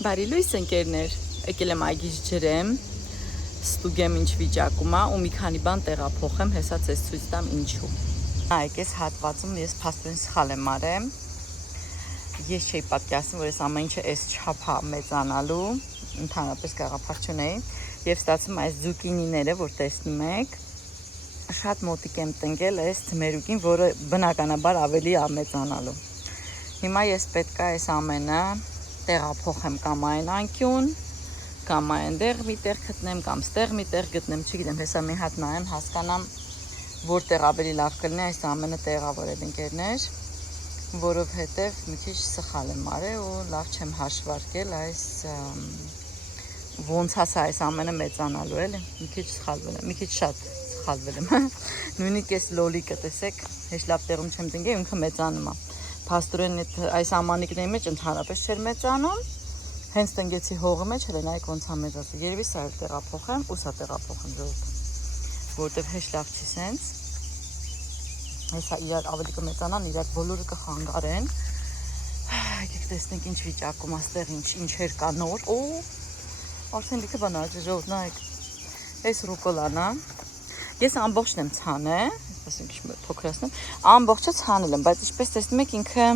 Բարի լույս ընկերներ, եկել եմ այգիս ջրեմ, ստուգեմ ինչ վիճակում է ու մի քանի բան տեղափոխեմ, հեսա ցես ցույց տամ ինչու։ Նայեք, այս հատվածում ես փաստորեն սխալ եմ արել։ Ես չէի պատկերացնում, որ այս ամեն ինչը այս չափ է մեծանալու, ընդհանրապես գաղափար չունեի, եւ ստացվում այս զուկինիները, որ տեսնում եք, շատ մոտիկ եմ տնկել այս թմերուկին, որը բնականաբար ավելի է մեծանալու։ Հիմա ես պետք է այս ամենը տեղափոխեմ կամ այն անկյուն, կամ այնտեղ միտեղ գտնեմ, կամ ստեղ միտեղ գտնեմ, չգիտեմ, հեսա մի հատ նայեմ, հասկանամ, որտեղ ավելի լավ կլինի այս ամենը տեղավորել ընկերներ, որովհետև մի քիչ սխալ եմ արել ու լավ չեմ հաշվարկել այս ոնց ասա այս ամենը մեծանալու էլի, մի քիչ սխալվել եմ, մի քիչ շատ սխալվել եմ, նույնիսկ այս լոլիկը տեսեք, հեչ լավ տեղում չեմ տնկել, ինքը մեծանում է։ Փաստորեն այս ամանիկների մեջ ընդհանրապես չէր մեծանում, հենց տնկեցի հողի մեջ, հենց նայեք ոնց է մեծացել։ Երևի սա էլ տեղափոխեմ, ու սա տեղափոխեմ ժողովուրդ, որտեվ հեչ լավ չի սենց։ Հեսա իրար ավելի կմեծանան, իրար բոլորը կխանգարեն։ Եկեք տեսնենք ինչ վիճակում աստեղ ինչեր կա նոր։ Օ, արդեն լիքը բան աճ ժողովուրդ, նայեք։ Այս ռուկոլան է։ Ես ամբողջն եմ ցանել, այսպես ինչ փոքրացնեմ, ամբողջը ցանել եմ, բայց ինչպես տեսնում եք ինքը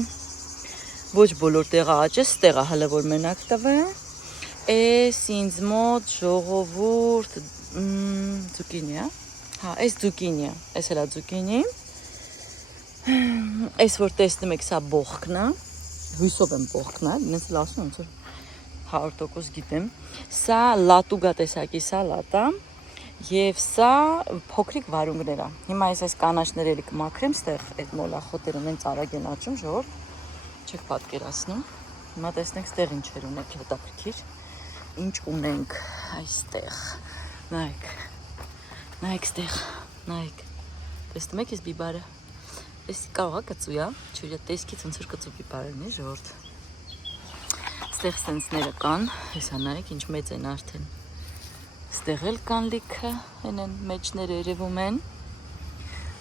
ոչ բոլոր տեղը աճես, տեղը հələ որ մենակ տվե։ Էս ինձ մոտ ժողովուրդ զուկինի է։ Հա, այս զուկինի է, այս էլ է զուկինի։ Այս որ տեսնում եք, սա բողկն է, հույսով եմ բողկն է, ինձ էլ ասում ոնց որ 100% գիտեմ։ Սա լատուգա տեսակի սալատ է։ Եվ սա փոքրիկ վարունգներ է։ Հիմա ես այս կանաչները էլի կմաքրեմ, ստեղ այդ մոլախոտերը նենց արագ են աճում, ժողովուրդ, չեք պատկերացնում։ Հիմա տեսնենք ստեղ ինչեր ունենք, հետաքրքիր։ Ինչ ունենք այստեղ։ Նայեք։ Նայեք ստեղ, նայեք։ Տեսնում եք այս բիբարը։ Էս կարող է կծու է, չէ՞ տեսքից ոնց որ կծու բիբարն է, ժողովուրդ։ Ստեղ սենսները կան, հեսա նայեք ինչ մեծ են արդեն։ Ստեղ էլ կան լիքը, են մեջները երևում են,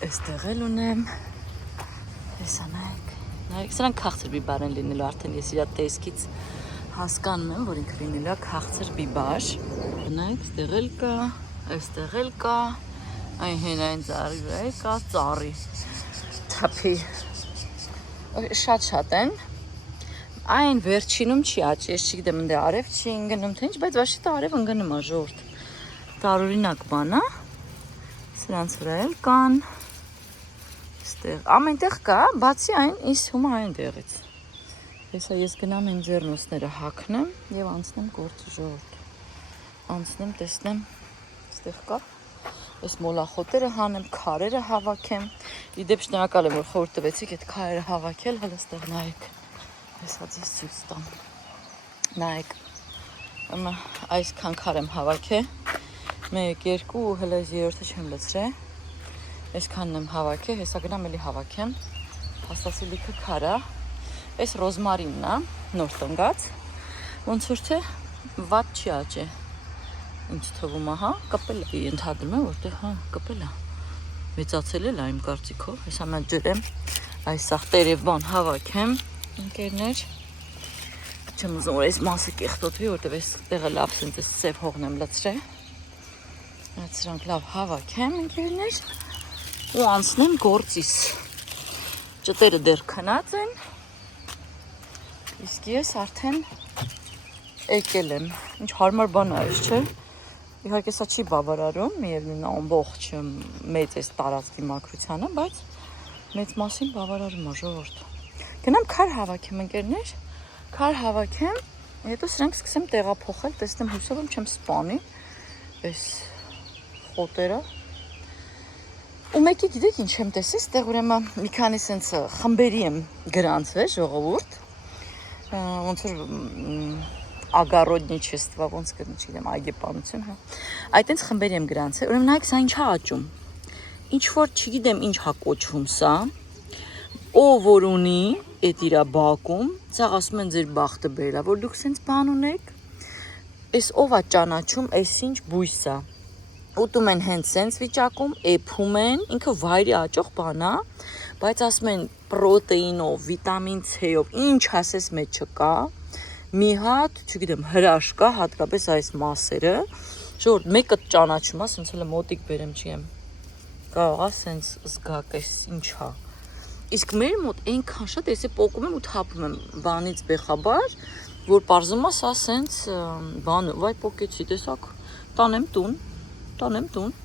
այստեղ էլ ունեմ, հեսա նայեք, սրանք քաղցր բիբար են լինելու արդեն, ես իրա տեսքից հասկանում եմ, որ ինքը լինելու է քաղցր բիբար, նայեք, ստեղ էլ կա, այստեղ էլ կա, այն ծառի վրա կա, ծառի, թափի, շատ են, այն վերջինում չի աճ, ես չգիտեմ ընդե արև չի ընգնում, թե ինչ, բայց վաշի տա արև ընգնում է ժողովուրդ։ Տարօրինակ բան է, սրանց վրա էլ կան, ստեղ, ամենտեղ կա, բացի այն, ինձ թվում է այնտեղից։ Հեսա ես գնամ իմ ձեռնոցները հագնեմ և անցնեմ գործի ժողովուրդ։ Անցնեմ, տեսնեմ, ստեղ կա, այս մոլախոտերը հանեմ, քարերը հավաքեմ։ Իդեպ շնորհակալ եմ, որ խորհուրդ տվեցիք այդ քարերը հավաքել, հələ ստեղ նայեք։ Հեսա ձեզ ցույց տամ։ Նայեք, այսքան քար եմ հավաքել։ 1, 2 ու հələ երրորդը չեմ լցրել։ Այսքանն եմ հավաքել, հեսա գնամ էլի հավաքեմ։ Հաստասի լիքը քար է։ Այս ռոզմարինն է, նոր տնկած։ Ոնց որ թե վատ չի աճե։ Ինչ թվում է, հա, կպել է, ընդհանրում եմ, որտեղ հա, կպել է։ Մեծացել է իմ կարծիքով։ Հեսա mən ջրեմ, այս սաղ տերև բան հավաքեմ, ընկերներ։ Չեմ ուզում որ այս մասը կեղտոտվի, որտեղ այս տեղը լավ սենց այս սև հողն եմ լցրել։ Այդ սրանք լավ հավաքեմ, ընկերներ, ու անցնեմ գործիս։ Ճտերը դեռ քնած են, իսկ ես արդեն եկել եմ, ինչ հարմար բան է, չէ՞։ Իհարկե սա չի բավարարում, միևնույն ամբողջ մեծ էս տարածքի մաքրությանը, բայց մեծ մասին բավարարում է ժողովուրդ։ Գնամ քար հավաքեմ, ընկերներ, քար հավաքեմ, հետո սրանք սկսեմ տեղափոխել, տեսնեմ հուսով եմ չեմ սպանի, այս խոտերը։ Ու մեկի գիտեք ինչ եմ տեսել, ստեղ ուրեմն մի քանի սենց խմբերի եմ գրանցվել ժողովուրդ։ Ոնց որ ագարոդնիչեստվա, ոնց կգնի, չգիտեմ, այգեպանություն, հա։ Այդտենց խմբերի եմ գրանցել։ Ուրեմն նայեք, սա ինչ է աճում։ Ինչ որ չգիտեմ ինչ հա կոչվում սա։ Ով որ ունի այդ իր բակում, ցաղ ասում են ձեր բախտը բերելա, որ դուք սենց բան ունեք։ Էս ով է ճանաչում, էս ինչ բույս է։ Ուտում են հենց սենց վիճակում, էփում են, ինքը վայրի աճող բան է, բայց ասում են պրոտեինով, վիտամին C-ով, ինչ ասես մեջ չկա, մի հատ, չգիտեմ, հրաշ կա, հատկապես այս մասերը, ժողովուրդ, մեկը ճանաչում է, սենց հələ մոտիկ բերեմ չեմ, կարող է սենց զգաք էս ինչա, իսկ մեր մոտ այնքան շատ էսե պոկում եմ ու թափում եմ բանից բեխաբար, որ պարզում է սա սենց բանը, վայ պոկեցի, տեսակ, տանեմ տուն,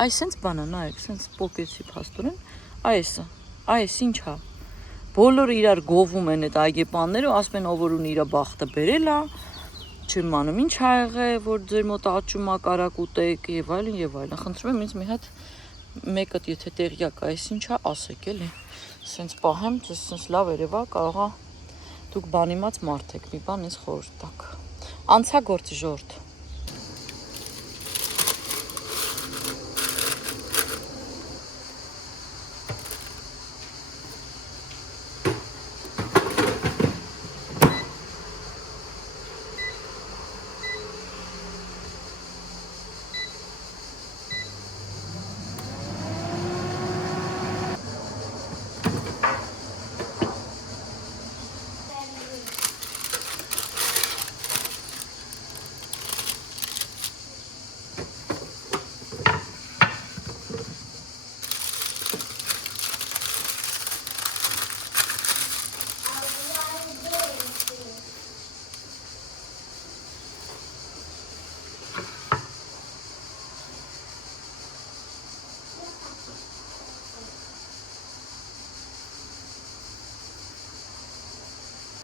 այս սենց բանը, նայեք, սենց պոկեցի փաստորեն, այս ինչա, բոլորը իրար գովում են այդ այգեպանները, ասում են ով որ ունի իր բախտը բերել է, չեմ անում ինչ ա եղել, որ ձեր մոտ աճում է կարակ ուտեք եւ այլն, խնդրում եմ ինձ մի հատ մեկը եթե տեղյակ է, այս ինչա, ասեք էլի, սենց պահեմ, ձեզ սենց լավ երևա, կարողա դուք բանիմաց մարդ եք, մի բան ինձ խորհուրդ տաք, անցագործի ժողովուրդ.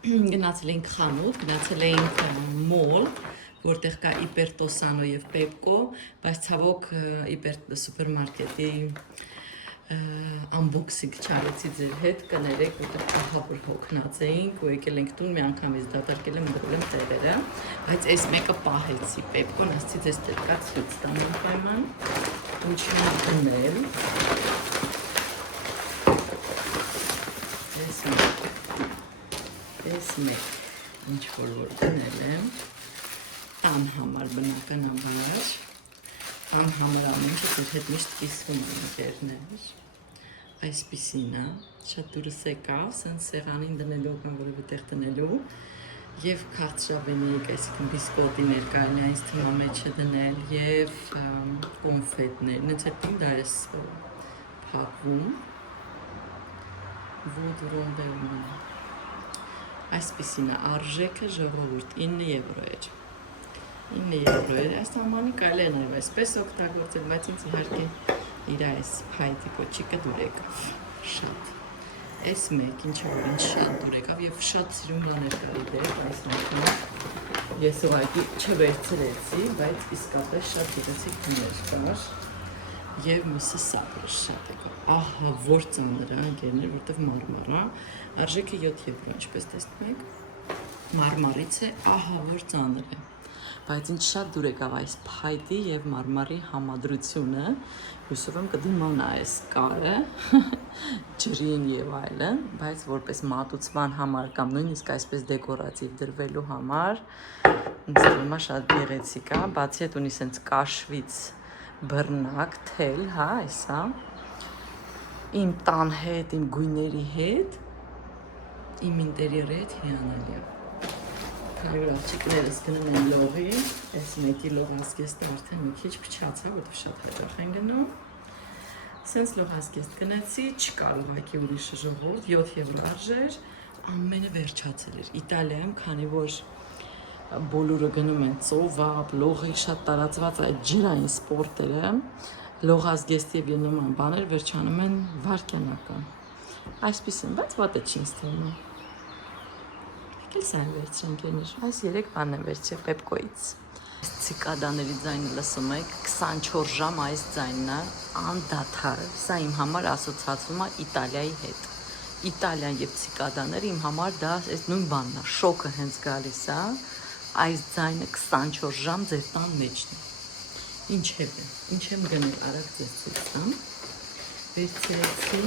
Գնացել ենք խանութ, գնացել ենք մոլ, որտեղ կա Իպերտոսանո և Պեպկո, բայց ցավոք սուպերմարկետի unboxing չարեցի ձեր հետ, կներեք, որտեղ ահավոր հոգնած էինք ու եկել ենք տուն, մի անգամից դատարկել եմ դրել եմ տեղերը, բայց այս մեկը պահեցի Պեպկոն, ասցի ձեզ տեղկա ցույց տամ անպայման, ու չեմ գնել, Ես մեկ ինչ-որ որ գնել եմ, տան համար բնականաբար, տան համար ամենքը դուր հետ միշտ կիսվում են ընկերներ, այսպիսին է, շատ դուրս եկավ, սենց սեղանին դնելու կամ որևէ տեղ դնելու, և քարծրավենիք, այսինքն բիսկոտիներ կարելի է ինձ թվա մեջը դնել, և կոնֆետներ, նենց հետին դա ես փակվում, ոդրոնդելում է. Այսպիսին է արժեքը ժողովուրդ 9 եվրո էր, 9 եվրո էր, այս ամանի կարելի է նաև այսպես օգտագործել, բայց ինձ իհարկե իր այս փայտի պոչիկը դուր եկավ, շատ, այս մեկ ինչը որ ինձ շատ դուր եկավ և շատ սիրում բաներ կար դեր, այս մեկում ես ուղղակի չվերցրեցի, բայց իսկապես շատ գեղեցիկ բաներ կար և մյուսը սափրը շատ եկավ, ահա որ ծանր է ընկերներ, որտև մարմար է, արժեքը 7 եվրո, ինչպես տեսնում եք, մարմարից է, ահա որ ծանր է, բայց ինձ շատ դուր եկավ այս փայտի և մարմարի համադրությունը, հուսով եմ կդիմանա այս կարը, ջրին և այլն, բայց որպես մատուցման համար կամ նույնիսկ այսպես դեկորատիվ դրվելու համար, ինձ թվում է շատ գեղեցիկ է, բացի այդ ունի սենց կաշվից բռնակ, թել, հա, այսա, իմ տան հետ, իմ գույների հետ, իմ ինտերիերի հետ հիանալի է, քայր աղջիկներս գնում են լողի, այս մեկի լողազգեստը արդեն մի քիչ փչացա, որտև շատ հաճախ են գնում, սենց լողազգեստ գնեցի, չկար ուղղակի ուրիշը ժողովուրդ, 7 եվրո արժեր, ամենը վերջացել էր, Իտալիայում, քանի որ բոլորը գնում են ծովափ, լողի շատ տարածված այդ ջրային սպորտերը, լողազգեստի և նման բաներ վերջանում են վայրկենական, այսպիսին, բայց վատը չի ինձ թվում, եկել սա են վերցրել ընկերներ, այս 3 բանն են վերցրել Պեպկոից, ցիկադաների ձայնը լսում եք, 24 ժամ այս ձայնն է, անդադար, սա իմ համար ասոցացվում է Իտալիայի հետ, Իտալիան և ցիկադաները իմ համար դա նույն բանն է, շոկը հենց գալիս է, այս ձայնը 24 ժամ ձեր տան մեջն է, ինչ եմ գնել, արագ ձեզ ցույց տամ, վերցրեցի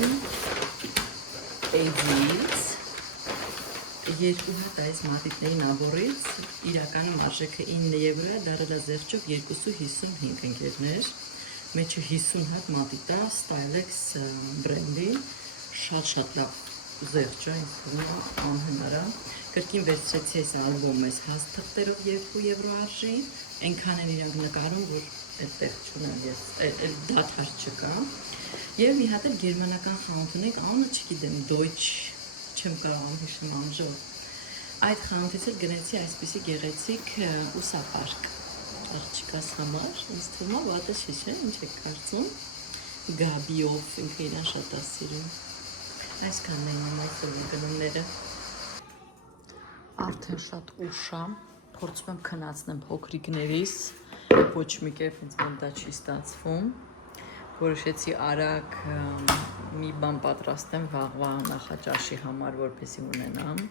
Էդից, 2 հատ այս մատիտների նաբորից, իրականում արժեքը 9 եվրո է, դարելազեղչով 2.55 ընկերներ, մեջը 50 հատ մատիտա, Stylex բրենդի, շատ լավ զեղչ է, ինձ թվում է անհնար է, Կրկին վերցրեցի այս ալբոմը այս հաստ թղթերով 2 եվրո արժի, այնքան են իրանք նկարում, որ այդտեղ չունեմ ես, դադար չկա։ Եվ մի հատ էլ գերմանական խանութ ունենք, անունը չգիտեմ, Deutsch չեմ կարողանում հիշում անժոր։ Այդ խանութից էլ գնեցի այսպիսի գեղեցիկ ուսապարկ աղջկաս համար, ինձ թվում է վատը չի, չէ՞, ինչ եք կարծում։ Գաբիով ինքը իրան շատ է սիրում։ Այսքանն են իմ այսօրվա գնումները։ Արդեն շատ ուշ է, փորձում եմ քնացնեմ փոքրիկներիս, ոչ մի կերպ ինձ մոտ դա չի ստացվում։ Որոշեցի արագ մի բան պատրաստեմ վաղվա նախաճաշի համար, որպեսզի ունենամ։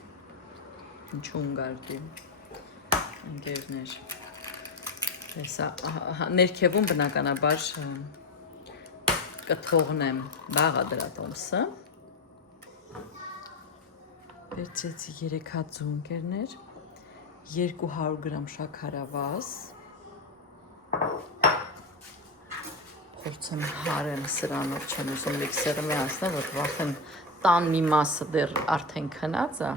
Ինչու ունգարտի, ընկերներ։ Հեսա ներքևում բնականաբար կթողնեմ վաղը դրա տոմսը։ Վերցրեցի 3 հատ զունգերներ, 200 գրամ շաքարավազ, փորձեմ հարեմ սրանով չեմ ուզում միքսերը միացնել, որ վախեն տան մի մասը դեռ արդեն քնած է,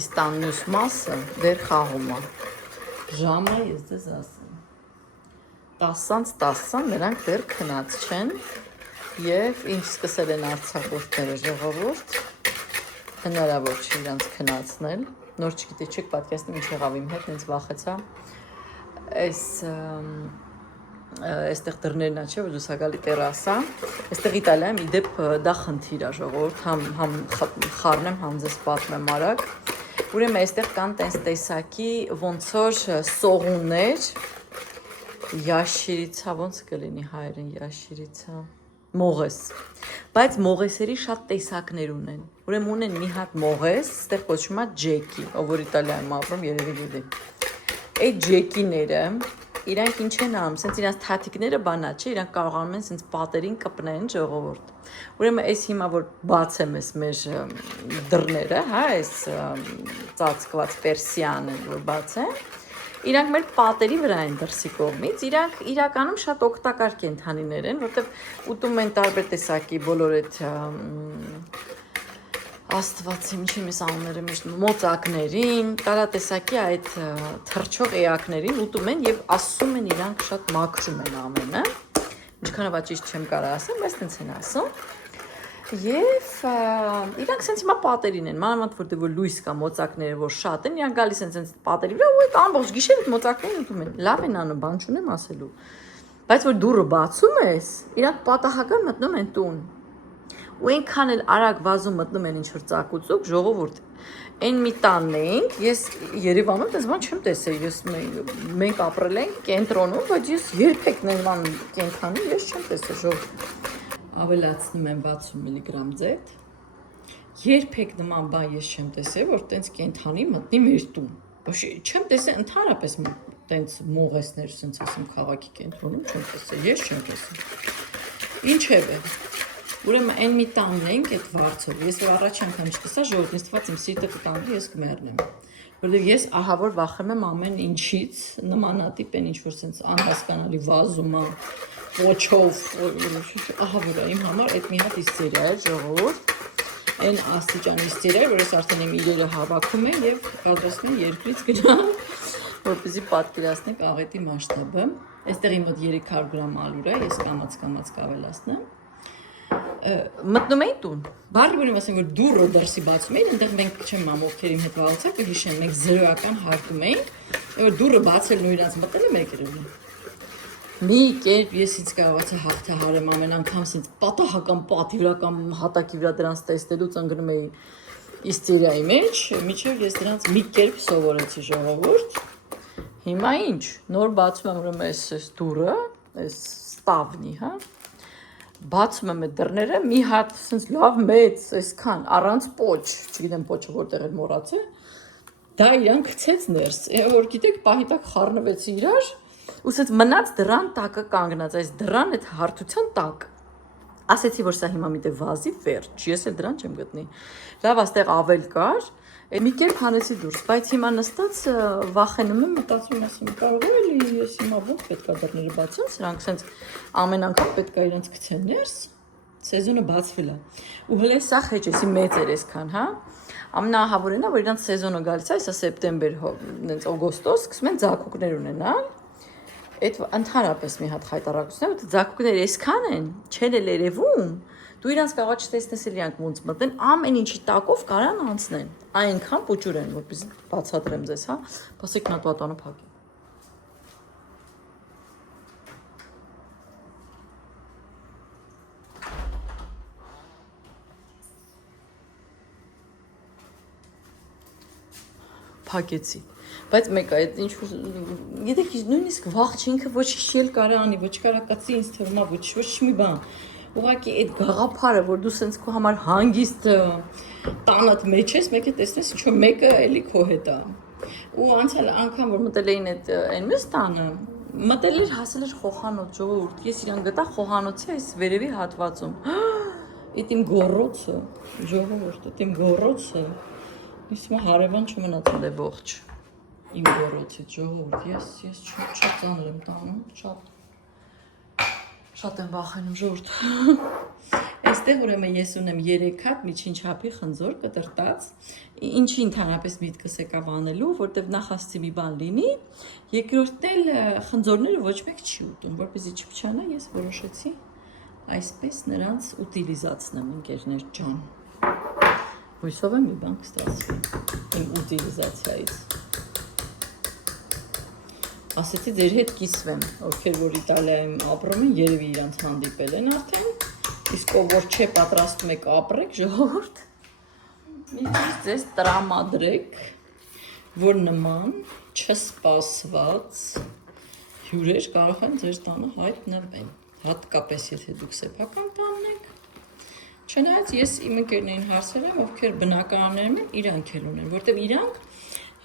իսկ տան մյուս մասը դեռ խաղում է։ Ժամը ես դες ասեմ 10:10 նրանք դեռ քնած չեն եւ ինչ սկսել են արձակուրդները ժողովուրդ հնարավոր չի իրանց քնացնել, նոր չգիտի չեք պատկերացնում ինչ եղավ իմ հետ, ինձ վախեցա, այստեղ դռներն է չէ, որ դուս հագալի տերասա, այստեղ Իտալիայում իդեպ դա խնդիր է ժողովուրդ, համ խառնեմ, համ ձեզ պատմեմ արագ, ուրեմն այստեղ կան տես տեսակի ոնց որ սողուններ, Yashiritsա, ոնց կլինի հայերեն Yashiritsա, մողես, բայց մողեսերի շատ տեսակներ ունեն, ուրեմն ունեն մի հատ մողես, այստեղ կոչվում է ջեկի, ով որ Իտալիայում ապրում երևի գիտի, այդ ջեկիները, իրանք ինչ են անում, սենց իրանց թաթիկները բանա չէ, իրանք կարողանում են սենց պատերին կպնեն ժողովուրդ, ուրեմն այս հիմա որ բացեմ ես մեր դռները, հա, այս ծածկված պերսիան են, որ բացեմ, իրանք մեր պատերի վրա են դրսի կողմից, իրանք իրականում շատ օգտակար կենդանիներ են, որտեվ ուտում են տարբեր տեսակի բոլոր այդ աստվածի ինչի մեզ անունները միշտ մոծակներին, տարատեսակի այդ թռչող էակներին ուտում են եւ ասում են իրանք շատ մաքրում են ամենը, ինչքանով ճիշտ չեմ կարող ասեմ, բայց տենց են ասում։ Եվ իրանք սենց հիմա պատերին են, մանավանդ որտեղ որ լույս կա մոծակները, որ շատ են, իրանք գալիս են սենց պատերի վրա ու այդ ամբողջ գիշեր այդ մոծակներն ուտում են։ Լավ են անում, բան չունեմ ասելու։ Բայց որ դուռը բացում ես, իրանք պատահական մտնում են տուն։ Ու այնքան էլ արագ վազում մտնում են ինչ-որ ծակուցուկ, ժողովուրդ։ Այն մի տանն էինք, ես Երևանում դες բան չեմ տեսել, մենք ապրել ենք կենտրոնում, բայց ես երբեք նման կենտրոնում ես չեմ տեսել, ժողովուրդ։ Ավելացնում եմ 60 միլիգրամ ձեթ, երբեք նման բան ես չեմ տեսել, որ տենց կենթանի մտնի մեր տուն, չեմ տեսել ընդհանրապես տենց մողեսներ, սենց ասեմ քաղաքի կենտրոնում չեմ տեսել, ես չեմ տեսել, ինչև է, ուրեմն այն մի տանն ենք այդ վարձով, ես որ առաջ անգամ չտեսա ժողովուրդ, ինձ թվաց իմ սիրտը կտանվի, ես կմեռնեմ, որտեղ ես ահա որ վախենում եմ ամեն ինչից, նմանատիպ են ինչ-որ սենց անհասկանալի վազում եմ, ոչով, ահա որ իմ համար այդ մի հատ իսցերիա է ժողովուրդ, այն աստիճան իսցերիա է, որ ես արդեն իմ իրերը հավաքում եմ և պատրաստում եմ երկրից գնալ, որպեսզի պատկերացնեք աղետի մասշտաբը, այստեղ իմ մոտ 300 գրամ ալյուր է, ես կամաց կավելացնեմ, մտնում էին տուն, բարի բուրիմ ասենք, որ դուռը դրսի բացում էին, ընդեղ մենք չեմ ովքեր իմ հետ վաղացակ, կհիշեմ, մենք զրոյական հարկում էինք, որ դուռը բացելն ու իրանց մտել եմ եկերել մի կերպ ես ինձ կարողացա հաղթահարեմ ամեն անգամ ինձ պատահական պատիվական հատակի վրա դրանց տեսնելուց ընկնում էի իստերիայի մեջ, մինչև ես դրանց մի կերպ սովորեցի ժողովուրդ։ Հիմա ինչ, նոր բացում եմ ուրեմն այս դուռը, այս ստավնի, հա, բացում եմ այդ դռները, մի հատ սենց լավ մեծ, այսքան, առանց պոչ, չգիտեմ պոչը որտեղ էր մոռացել, դա իրան գցեց ներս, որ գիտեք պահի տակ խառնվեցի իրար, ու սենց մնաց դռան տակը կանգնած, այս դռան այդ հարթության տակ, ասեցի, որ սա հիմա միտեղ վազի վերջ, ես էլ դրան չեմ գտնի, լավ աստեղ ավել կար, մի կերպ հանեցի դուրս, բայց հիմա նստած վախենում եմ, մտածում ասում, կարող է էլի ես հիմա ոնց պետք է դռները բացեմ, սրանք սենց ամեն անգամ պետք է իրենց գցեն ներս, սեզոնը բացվել է, ու հլե սա խեճեսի մեծ էր այսքան, հա, Ամենահավորենը, որ իրանց սեզոնը գալիս է, այսա սեպտեմբեր, նենց օգոստոս, սկսում են ձագուկներ ունենալ։ Այդ ընդհանրապես մի հատ խայտարակությունն է, որ ձագուկները այսքան են, չեն էլ երևում, դու իրանց կարող չտեսնես էլ իրանք ոնց մտնեն, ամեն ինչի տակով կարան անցնեն։ Այնքան պուճուր են, որպես բացատրեմ ձեզ, հա։ Բասեք նա տուատանը փակի։ Փակեցի, բայց մեկը այդ ինչ գիտեք նույնիսկ վախ չինքը ոչ շիել կարանի, ոչ կարակացի ինձ թվում է ոչ մի բան։ Ուղղակի այդ գաղափարը, որ դու սենց քո համար հանգիստ տանդ մեջ ես, մեկը տեսնես ինչու մեկը էլի քո հետ է։ Ու անցյալ անգամ որ մտել էին այդ այն մյուս տանը, մտել էր հասել էր խոհանոց ժողովուրդ։ Ես իրան գտա խոհանոցի այս վերևի հատվածում։ Այդ իմ գոռոցը, ժողովուրդ, այդ իմ գոռոցը Ես մա հարևան չմնացել է ողջ իմ գոռոցից ժողովուրդ, ես շատ ծանր եմ տանում, շատ եմ վախենում ժողովուրդ։ Այստեղ ուրեմն ես ունեմ 3 հատ միջին չափի խնձոր կտրտած, ինչի ընդհանրապես միտքս եկավ անելու, որտեվ նախ ասացի մի բան լինի, երկրորդն էլ խնձորները ոչ մեկ չի ուտում, որպեսզի չփչանա, ես որոշեցի այսպես նրանց ուտիլիզացնեմ, ընկերներ ջան։ Հույսով եմ մի բան կստացվի իմ ուտիլիզացիայից։ Ասեցի ձեր հետ կիսվեմ, ովքեր որ Իտալիայում ապրում են, երևի իրանց հանդիպել են արդեն, իսկ ով որ չէ պատրաստում եք ապրեք, ժողովուրդ, մի քիչ ձեզ տրամադրեք, որ նման չսպասված հյուրեր կարող են ձեր տանը հայտնվեն, հատկապես եթե դուք սեփական տանն եք։ Չնայած ես իմ ընկերներին հարցրել եմ, ովքեր բնակարաններում են, իրանք էլ ունեն, որտեղ իրանք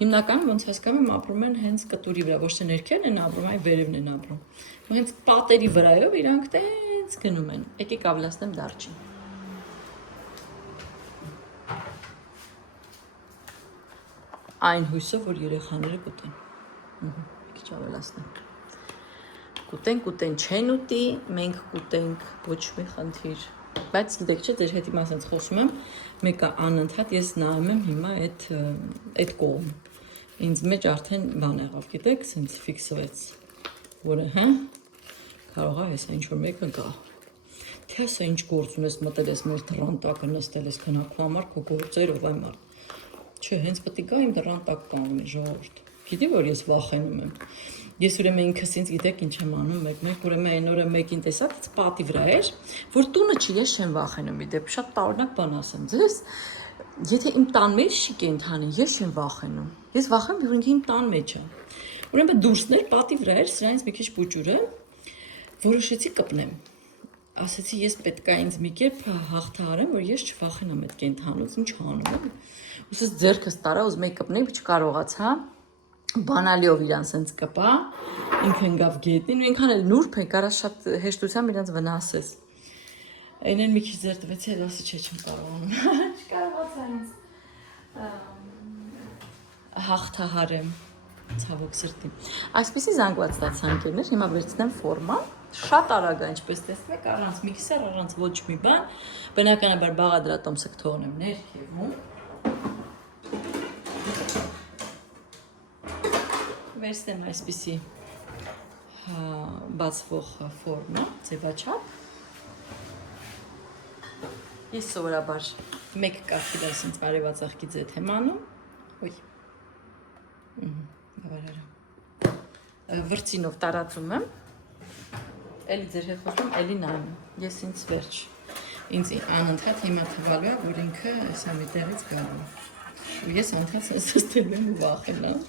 հիմնականում ոնց հասկանում եմ ապրում են հենց կտուրի վրա, ոչ թե ներքևն են ապրում, այլ վերևն են ապրում։ Ու հենց պատերի վրայով իրանք տենց գնում են։ Եկեք ավելացնեմ դարչին։ Այն հույսով, որ երեխաները կուտեն։ Քիչ ավելացնեմ։ Կուտեն, չեն ուտի, մենք կուտենք, ոչ մի խնդիր։ Բայց գիտեք չէ, ձեր հետ հիմա ասենց խոսում եմ, մեկը անընդհատ ես նայում եմ հիմա այդ կողմ։ Ինձ մեջ արդեն բան եղավ, գիտեք, ասենց ֆիքսվեց, որը, հա, կարող է հեսա ինչ-որ մեկը գա։ Թե ասա ինչ գործ ունես մտել ես մեր դռան տակը նստել ես քննարկու համար քո գործերով այ մար։ Չէ, հենց պետք է գա իմ դռան տակ կանգնի ժողովուրդ։ Գիտի որ ես վախենում եմ։ Ես ուրեմն ինքս ինձ գիտեք ինչ եմ անում, մեկ ուրեմն այն օրը մեկին տեսա, դից պատի վրա էր, որ տունը չի, ես չեմ վախենում, իդեպ շատ տարօրինակ բան ասեմ ձեզ, եթե իմ տան մեջ չի կենդանի, ես չեմ վախենում։ Ես վախենում եմ, որ ինքը իմ տան մեջ է։ Ուրեմն դուրսն էր, պատի վրա էր, սրանից մի քիչ պուճուրը, որոշեցի կպնեմ։ Ասեցի ես պետք է ինձ մի կերպ հաղթահարեմ, որ ես չվախենամ այդ կենդանուց, ինչ անում եմ։ Ուսս ձեռքս տարա, ուզում եի կպնել, չկարողացա։ Բանալիով իրան սենց կպա, ինքը ընկավ գետնին ու ինքան էլ նուրբ է, կարա շատ հեշտությամբ իրանց վնասես։ Այնեն մի քիչ ձեր տվեցի, էլ ասի չէ չեմ կարողանում, չկարողացա ինձ հաղթահարեմ, ցավոք սրտի։ Այսպեսի զանգված ստացա ընկերներ, հիմա վերցնեմ ֆորման, շատ արագ է, ինչպես տեսնում եք, առանց միքսեր, առանց ոչ մի բան, բնականաբար բաղադրատոմսը կթողնեմ ներքևում։ Վերցնեմ այսպիսի բացվող ֆորմա, ձևաչափ։ Ես սովորաբար մեկ կարգի դա ասենց բարևածաղկի ձեթ եմ անում։ Ոյ։ Բավարար։ Վրձինով տարածում եմ։ Էլի ձեր հետ խոսում, էլի նայում։ Ես ինձ վերջ։ Ինձ անընդհատ հիմա թվալու է, որ ինքը այսա մի տեղից գալու։ Ու ես անընդհատ սստելու եմ ու վախենամ։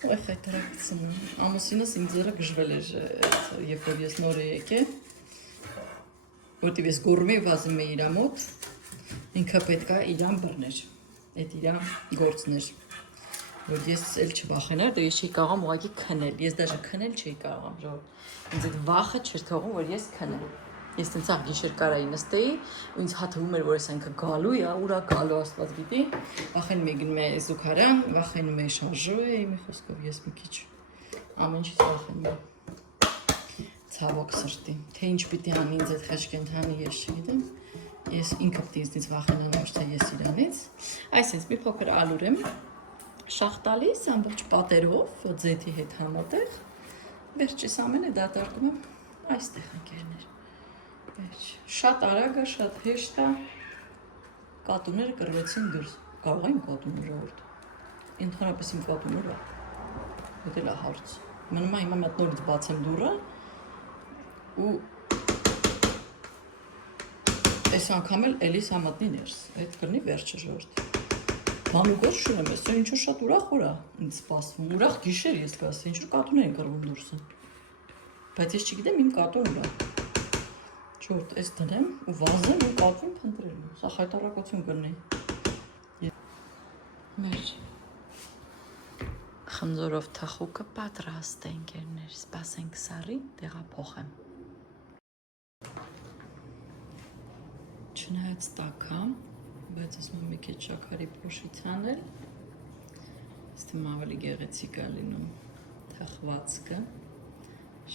Ոյ խայտարակցնեմ, ամուսինս ինձ ձերը գժվել էր, երբ որ ես նոր եկե, որտիվ ես գորում էի վազում էի իրա մոտ, ինքը պետք է իրան բռներ, այդ իրա գործն էր, որ ես էլ չվախենար, դե ես չէի կարողամ ուղղակի քնել, ես դաժե քնել չէի կարողամ, ինձ այդ վախը չէր թողում, որ ես քնեմ, ես տենց աղ գիշեր կարայի նստեի, ու ինձ հաթվում էր, որ ես այնքը գալու է, ուրա գալու աստված գիտի, վախենում էի գնում էի զուգարան, վախենում էի շարժու էի, մի խոսքով ես մի քիչ ամեն ինչից վախենում եմ, ցավոք սրտի, թե ինչ պիտի անի ինձ այդ խեղճ կենդանի ես չգիտեմ, Ես ինքդ ինձնից վախենամ, ոչ թե ես իրանից։ Այսինքն մի փոքր ալուր եմ շախ տալիս ամբողջ պատերով, ձեթի հետ համատեղ։ Վերջից ամենը դատարկում եմ այստեղ ընկերներ։ Վերջ։ Շատ արագ է, շատ հեշտ է։ Կատուները կռվեցին դուրս։ Կարող են կատուները օրդ։ Ընդհանրապես իմ կատուները։ Դա էլ է հարց։ Մնում է հիմա մտնորից բացեմ դուռը ու այս անգամ էլ էլիս համատնի ներս, այդ կրնի վերջը ժորդ։ Բանուգոր շուրեմ ես, ինչ-որ շատ ուրախ օր է ինձ սպասվում, ուրախ գիշեր ես կասի, ինչ-որ կատուներ են կրվում դուրսը։ Բայց ես չգիտեմ իմ կատուն ուրա։ Ժորդ, այս դնեմ ու վազեմ ու կատուն փնտրել եմ, սա խայտարակություն կրնի։ Մեր խնձորով թխուկը պատրաստ է ընկերներ, սպասենք սարի, տեղափոխեմ։ Չնայած տաք է, բայց ասում եմ մի քիչ շաքարի փոշի ցանել, ստում ավելի գեղեցիկ է լինում թխվածքը,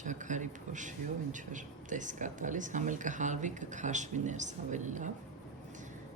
շաքարի փոշիով ինչ որ տեսք է տալիս, համ էլ կհալվի, կքաշվի ներս ավելի լավ։